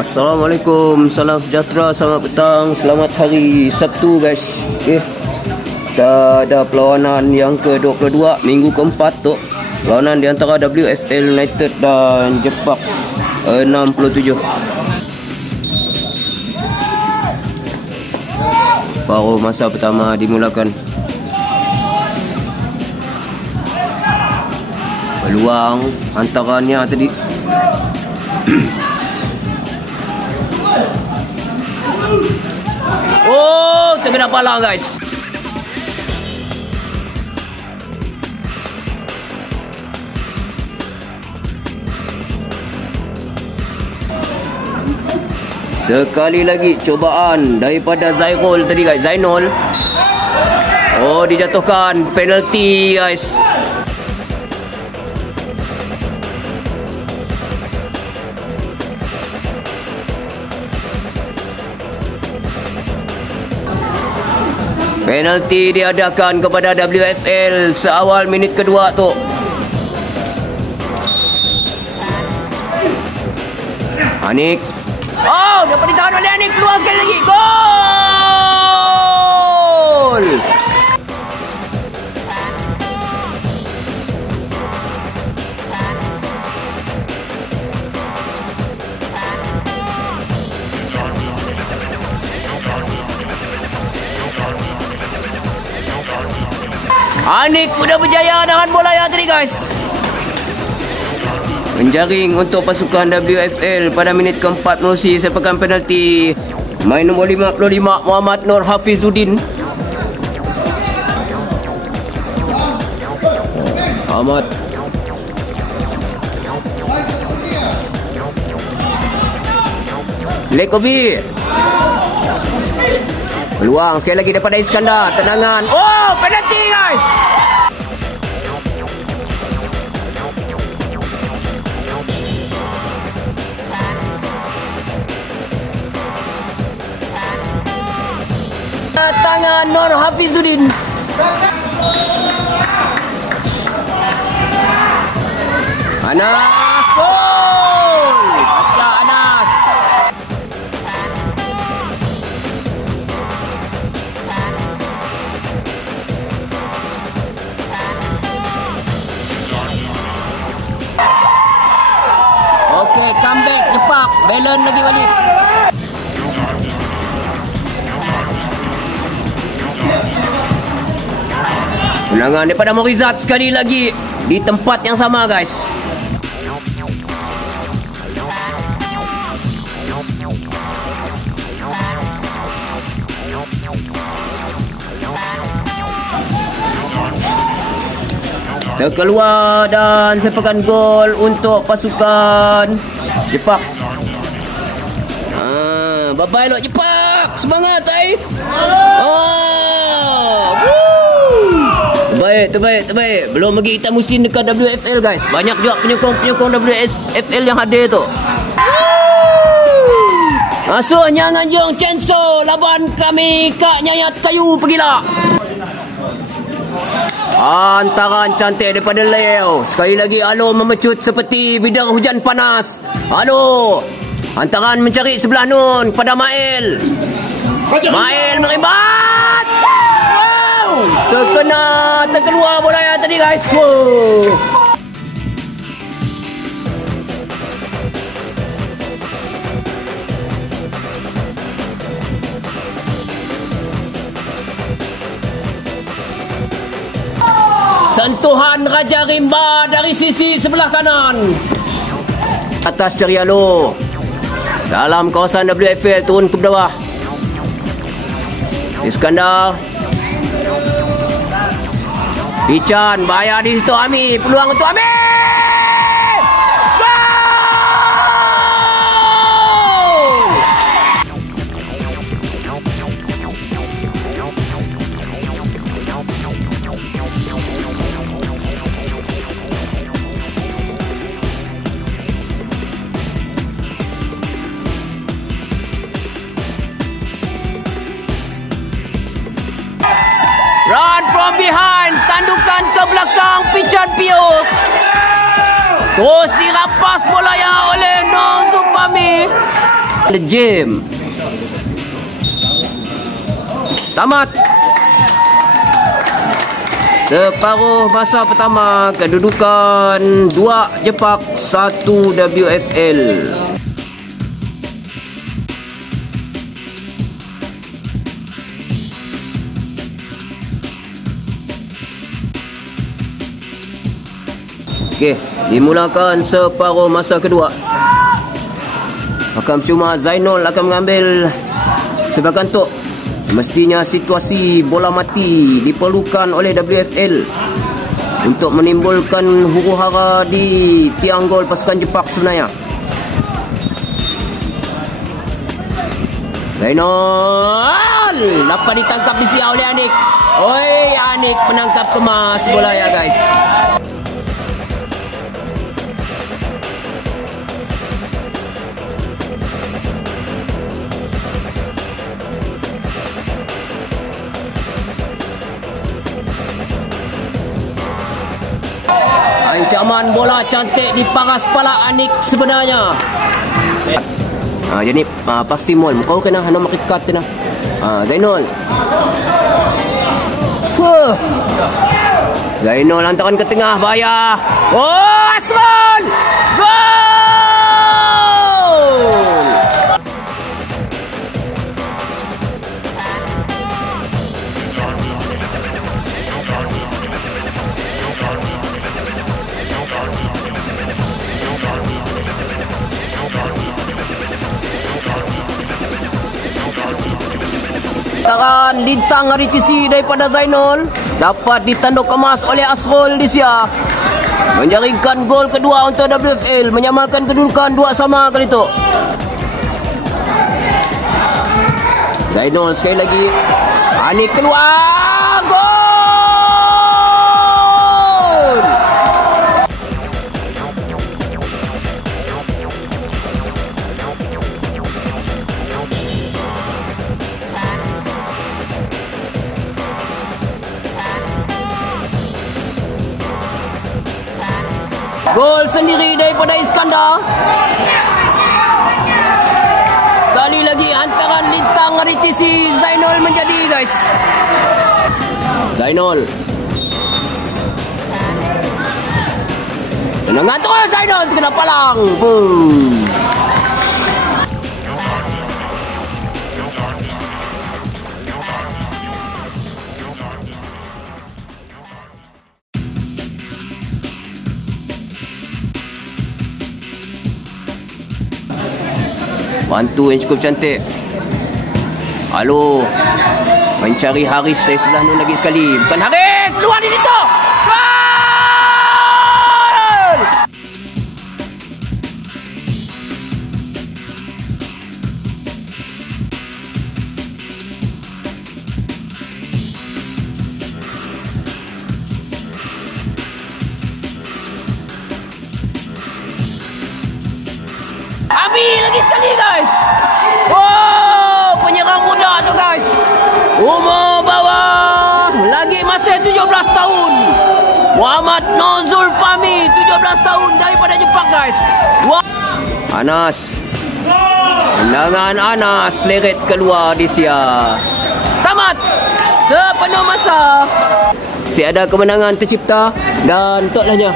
Assalamualaikum, salam sejahtera, selamat petang, selamat hari Sabtu guys. Kita ada perlawanan yang ke-22 minggu keempat tu. Perlawanan di antara WFL United dan Jepak 67. Baru masa pertama dimulakan. Peluang antaranya tadi. Oh, terkena palang guys. Sekali lagi cobaan daripada Zainul tadi guys. Zainul. Oh, dijatuhkan penalti guys. Penalti diadakan kepada WFL seawal minit kedua tu. Anik. Oh, dapat ditahan oleh Anik. Keluar sekali lagi. Gol! Anik sudah berjaya nahan bola yang tadi guys. Menjaring untuk pasukan WFL pada minit keempat menerusi sepakan penalti. Main nombor 55 Muhammad Nur Hafizuddin. Ahmad. Lekobi. Peluang sekali lagi daripada Iskandar. Tendangan. Oh, penalti guys. Tangan Nur Hafizuddin. Anas gol. Atas Anas. Okey, comeback Jepak. Balance lagi balik. Tendangan daripada Morizat sekali lagi di tempat yang sama guys. Terkeluar dan sepakan gol untuk pasukan Jepak. Bye-bye lot Jepak. Semangat Terbaik. Belum lagi kita musim dekat WFL guys. Banyak juga penyokong WFL yang hadir tu. Masuknya Nganjung Chenso lawan kami Kak Nyayat Kayu Pergila. Antaran cantik daripada Leo. Sekali lagi Alo memecut seperti bidang hujan panas. Alo. Antaran mencari sebelah nun pada Mael. Mael merimbat. Terkeluar bola yang tadi guys. Sentuhan Raja Rimba dari sisi sebelah kanan. Atas Cerialo. Dalam kawasan WFL turun ke bawah. Iskandar. Ican, bahaya di situ Ami. Peluang untuk Ami. Run from behind. Tandukan ke belakang. Pican Piuk. Terus dirampas bola yang oleh Nozufami. Jam. Tamat. Separuh masa pertama, kedudukan 2 Jepak 1 WFL. Okey, dimulakan separuh masa kedua. Akan cuma Zainul akan mengambil sebagai kantuk. Mestinya situasi bola mati diperlukan oleh WFL untuk menimbulkan huru-hara di tiang gol pasukan Jepak sebenarnya. Zainul dapat ditangkap di sini oleh Anik. Oi, Anik menangkap kemas bola ya guys. Ancaman bola cantik di paras kepala Anik sebenarnya. Jadi pasti mol. Kau kena hana makikat kena. Zainul. Zainul hantaran ke tengah bahaya. Oh, Asrul! Gol! Tangan lintang RTC daripada Zainul dapat ditanduk emas oleh Asrul di sia, menjaringkan gol kedua untuk WFL, menyamakan kedudukan 2-2 kali itu. Zainul sekali lagi, Anik keluar, gol! Gol sendiri daripada Iskandar. Sekali lagi hantaran lintang RTC Zainul menjadi guys. Zainul. Tenangan terus Zainul kena palang. Boom. Bantu yang cukup cantik. Halo. Mencari Haris saya sebelah tu lagi sekali. Bukan Haris, keluar di situ. Gol! Abi lagi sekali guys. Wow, penyerang muda tu guys. Umur bawah lagi masih 17 tahun. Muhammad Nozul Fahmi 17 tahun daripada Jepak guys. Wow. Anas. Tendangan Anas leret keluar di sia. Tamat. Sepenuh masa. Si ada kemenangan tercipta dan toklahnya.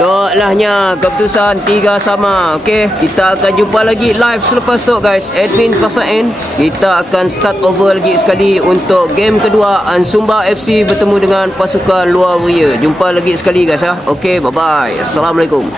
Toklahnya keputusan 3-3. Okey, kita akan jumpa lagi live selepas tu guys. Admin Fasain, kita akan start over lagi sekali untuk game kedua Ansumba FC bertemu dengan pasukan Luar Weria. Jumpa lagi sekali guys ya. Okey, bye bye. Assalamualaikum.